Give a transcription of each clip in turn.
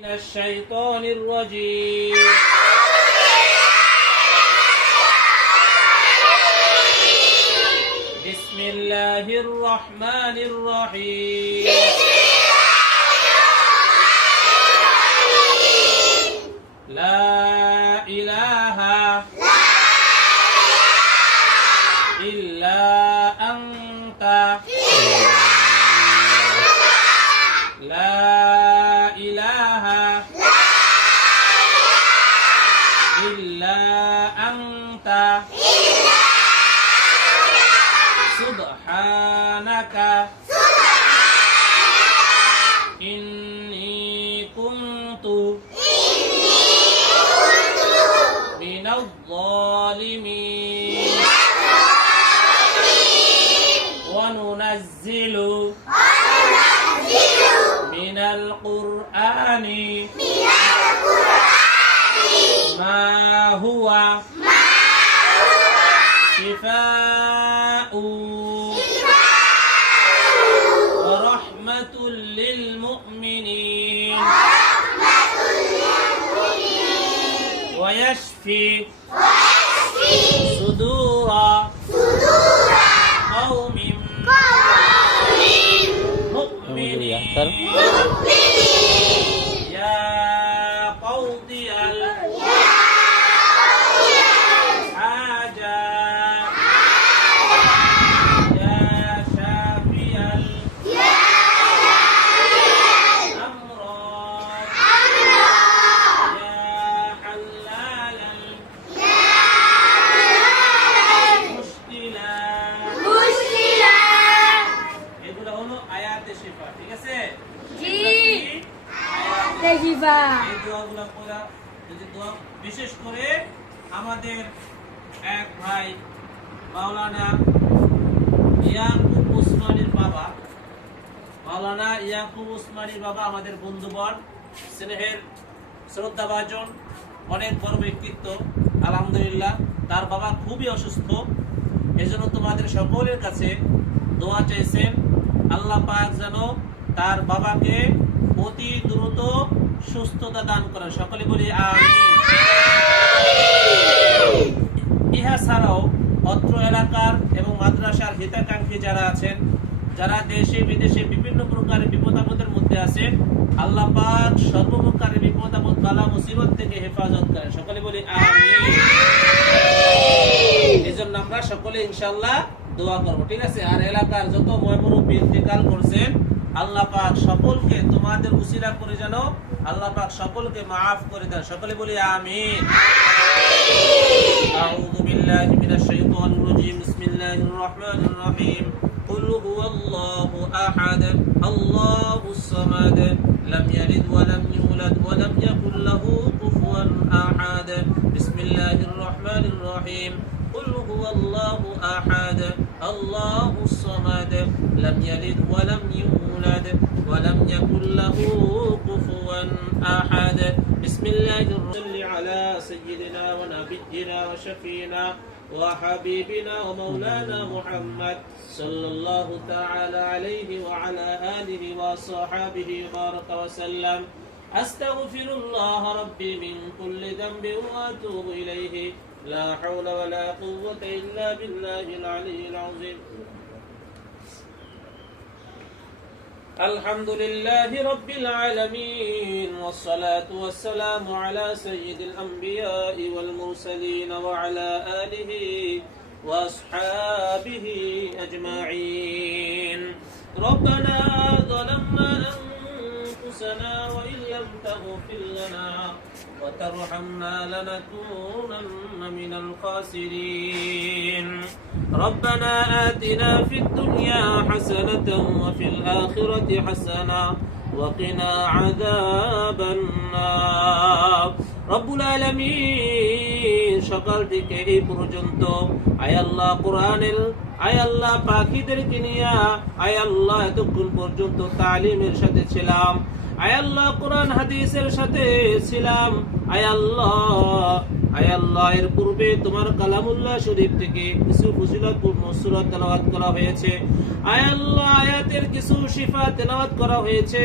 من الشيطان الرجيم بسم الله الرحمن الرحيم لا إله إلا أنت لا إله إلا أنت سبحانك إني كنت من الظالمين وننزل من القرآن ما هو شفاء ورحمة للمؤمنين ويشفي صدور قوم مؤمنين يا قاضي الحاجة يا شافي الأمراض يا حلال المشكلات এগুলো হলো আয়াতে শিফা। ঠিক আছে? জি। আয়াতে শিফা। এই দোয়াগুলো পড়া যদি দোয়া বিশেষ করে আমাদের এক ভাই মাওলানা ইয়াকুব উসমানীর বাবা আমাদের বন্ধুবর, স্নেহের শ্রদ্ধাভাজন, অনেক বড় ব্যক্তিত্ব। আলহামদুলিল্লাহ তার বাবা খুবই অসুস্থ, এজন্য তোমাদের সকলের কাছে দোয়া চাইছেন আল্লাহ পাক যেন তার বাবাকে অতি দ্রুত সুস্থতা দান করেন। সকলে বলি আমিন। ইহা ছাড়াও অত্র এলাকার এবং মাদ্রাসার হিতাকাঙ্ক্ষী যারা আছেন, যারা দেশে বিদেশে বিভিন্ন প্রকারের বিপদ আপদের মধ্যে আছেন, আল্লাহ পাক সর্বপ্রকারের বিপদ আপদ বালা মুসিবত থেকে হেফাজত করেন। সকলে বলি আমিন। এজন্য আমরা সকলে ইনশাআল্লাহ দোয়া করব। ঠিক আছে? আর এলাকার যত মুরব্বি ইন্তেকাল করছেন, আল্লাহ পাক সকলকে তোমাদের উসিলা করে যেন আল্লাহ পাক সকলকে মাফ করে দেন। সকলে বলি আমিন। আউযু বিল্লাহি মিনাশ শাইতানির রাজীম। বিসমিল্লাহির রাহমানির রাহিম। قل هو الله أحد الله الصمد لم يلد ولم يولد ولم يكن له كفوا أحد بسم الله الرحمن الرحيم قل هو الله أحد الله الصمد لم يلد ولم يولد ولم يكن له كفوا أحد بسم الله الرحمن على سيدنا ونبينا وشفينا وحبيبنا ومولانا محمد صلى الله تعالى عليه وعلى آله وصحبه وبارك وسلم أستغفر الله ربي من كل ذنب وأتوب إليه لا حول ولا قوة إلا بالله العلي العظيم الحمد لله رب العالمين والصلاة والسلام على سيد الأنبياء والمرسلين وعلى آله وأصحابه أجمعين ربنا ظلمنا أنفسنا وإن لم تغفر لنا وترحمنا لنكونن من الخاسرين ربنا آتنا في الدنيا حسنة وفي الآخرة حسنة وقنا عذاب النار رب العالمين সকাল থেকে এই পর্যন্ত আয় আল্লাহ কোরআনের আয় আল্লাহ পাখিদেরকে নিয়ে আয় আল্লাহ এতক্ষণ পর্যন্ত তালিমের সাথে ছিলাম, আয় আল্লাহ কোরআন হাদিসের সাথে ছিলাম, আয় আল্লাহ এর পূর্বে তোমার কালামুল্লাহ শরীফ থেকে কিছু ফজিলতপূর্ণ সূরা তেলাওয়াত করা হয়েছে, আয় আল্লাহ আয়াতের কিছু শিফা তেলাওয়াত করা হয়েছে,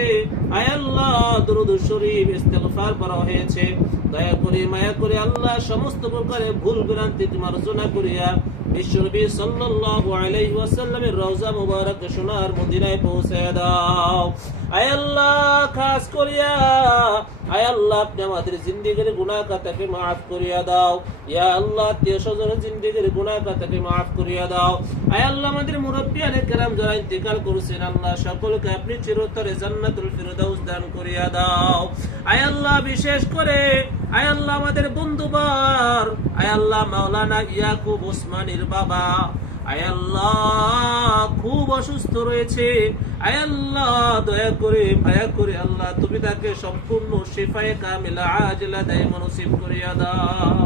আয় আল্লাহ দুরূদ শরীফ ইস্তিগফার করা হয়েছে, দয়া করে মায়া করে আল্লাহ সমস্ত প্রকারের ভুল ভ্রান্তি মার্জনা করিয়া বিশ্বনবী সাল্লাল্লাহু আলাইহি ওয়াসাল্লামের রওজা মুবারক সোনার মদিনায় পৌঁছে দাও। আয় আল্লাহ খাস করিয়া আয় আল্লাহ আপনি আমাদের জিন্দেগির গুনাহ খাতাকে মাফ করিয়া দাও। ইয়া আল্লাহ আত্মীয় স্বজনের জিন্দেগির গুনাহ খাতাকে মাফ করিয়া দাও। আয় আল্লাহ আমাদের মুরব্বিয়ানে কেরাম যারা ইন্তেকাল করেছেন আল্লাহ সকলকে আপনি চিরতরে জান্নাতুল ফিরদাউস দান করিয়া দাও। আয় আল্লাহ বিশেষ করে আয় আল্লাহ আমাদের বন্ধুবার আয় আল্লাহ মাওলানা ইয়াকুব ওসমানীর বাবা আয় আল্লাহ খুব অসুস্থ রয়েছে, আয় আল্লাহ দয়া করে মায়া করে আল্লাহ তুমি তাকে সম্পূর্ণ শিফায়ে কামিলা আজলা দাইমা নসিব করিয়া দাও।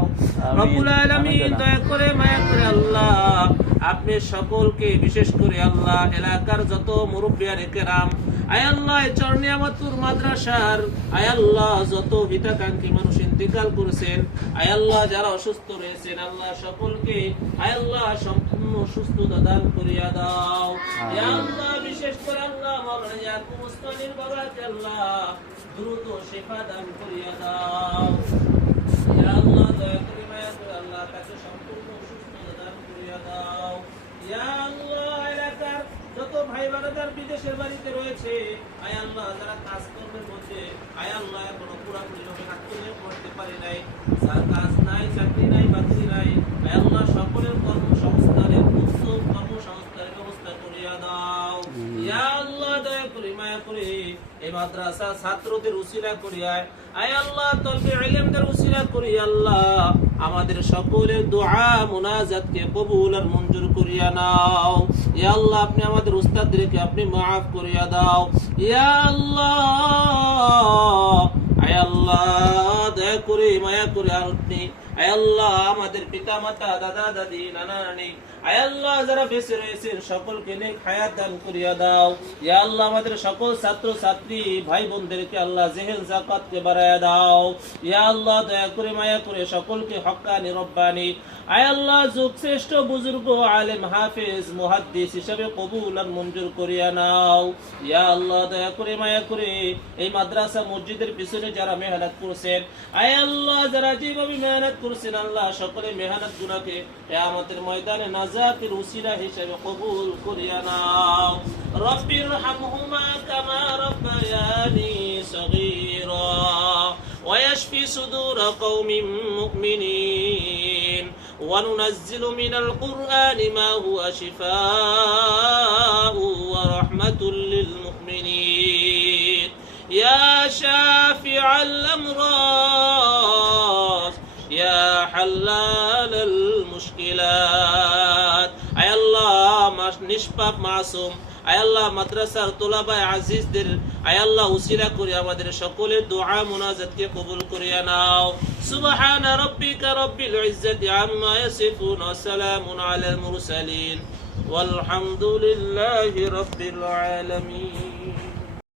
রব্বুল আলামিন দয়া করে মায়া করে আল্লাহ আপনি সকলকে বিশেষ করে আল্লাহ এলাকার যত মুরব্বিয়ানে কেরাম আয় আল্লাহ চরনিয়ামতুর মাদ্রাসার আয় আল্লাহ যত হিতাকাঙ্ক্ষী মানুষ ইন্তেকাল করেছেন আয় আল্লাহ যারা অসুস্থ রয়েছেন আল্লাহ সকলকে আয় আল্লাহ সম্পূর্ণ সুস্থতা দান করিয়া দাও। ইয়া আল্লাহ বিশেষ করে আল্লাহ মাওলানা ইয়াকুব ওসমানীর বাবাকে আল্লাহ দ্রুত শিফা দান করিয়া দাও। ইয়া আল্লাহ দয়া করে মায়া করে আল্লাহ তাকে সম্পূর্ণ সুস্থতা দান করিয়া দাও। ইয়া আল্লাহ এলাকার যত ভাই বোনেরা বিদেশের বাড়িতে রয়েছে আয় আল্লাহ যারা কাজকর্মের মধ্যে আয় আল্লাহ এখনো পুরাপুরি ভাবে হাত তুলে করতে পারে নাই, যার কাজ নাই চাকরি নাই বাকরি নাই আয় আল্লাহ সকলের কর্মসংস্থানের উত্তম কর্মসংস্থানের ব্যবস্থা করিয়া দাও। ইয়া আল্লাহ দয়া করে মায়া করে এই মাদ্রাসা ছাত্রদের উসিলা করিয়া আয় আল্লাহ তলবে ইলমদের উসিলা করিয়া আল্লাহ আমাদের সকলের দোয়া মুনাজাতকে কবুল আর মঞ্জুর করিয়া নাও। ইয়া আল্লাহ আপনি আমাদের উস্তাদদেরকে আপনি মাফ করিয়া দাও। ইয়া আল্লাহ আয় আল্লাহ দয়া করে মায়া করে আপনি আয় আল্লাহ আমাদের পিতা মাতা দাদা দাদি নানা নানি আয় আল্লাহ যারা বেঁচে রয়েছেন সকলকে নেক হায়াত দান করিয়া দাও। ইয়া আল্লাহ আমাদের সকল ছাত্র ছাত্রী ভাই বোনদেরকে আল্লাহ জেহেল যাকাতকে বাড়ায়া দাও। ইয়া আল্লাহ দয়া করে মায়া করে সকলকে হক্কানি রব্বানি আয় আল্লাহ যুগ শ্রেষ্ঠ বুজুর্গ আলেম হাফেজ মুহাদ্দিস হিসেবে কবুল আর মঞ্জুর করিয়া নাও। ইয়া আল্লাহ দয়া করে মায়া করে এই মাদ্রাসা মসজিদের পিছনে যারা মেহনত করছেন আয় আল্লাহ যারা যেভাবে মেহনত করছেন আল্লাহ সকলে মেহনত গুনাহকে কিয়ামতের ময়দানে নাজাতের উসিলা হিসেবে কবুল করিয়া নাও। রব্বিরহামহুমা কামা রাব্বায়ানি সগীরা ওয়াশফি সুদুর কওমিন মুমিনিন وننزل من القرآن ما هو شفاء ورحمة للمؤمنين يا شافع الأمراض يا حلال المشكلات أي الله নিষ্পাপ মাসুম আয় আল্লাহ মাদ্রাসার তোলাবায়ে আজিজদের আয় আল্লাহ উসিলা করে আমাদের সকলের দোয়া মুনাজাতকে কবুল করিয়া নাও। সুবহানা রাব্বিকা রাব্বিল ইজ্জাতি আম্মা ইয়াসিফুন ওয়া সালামুন আলাল মুরসালিন ওয়ালহামদুলিল্লাহি রাব্বিল আলামিন।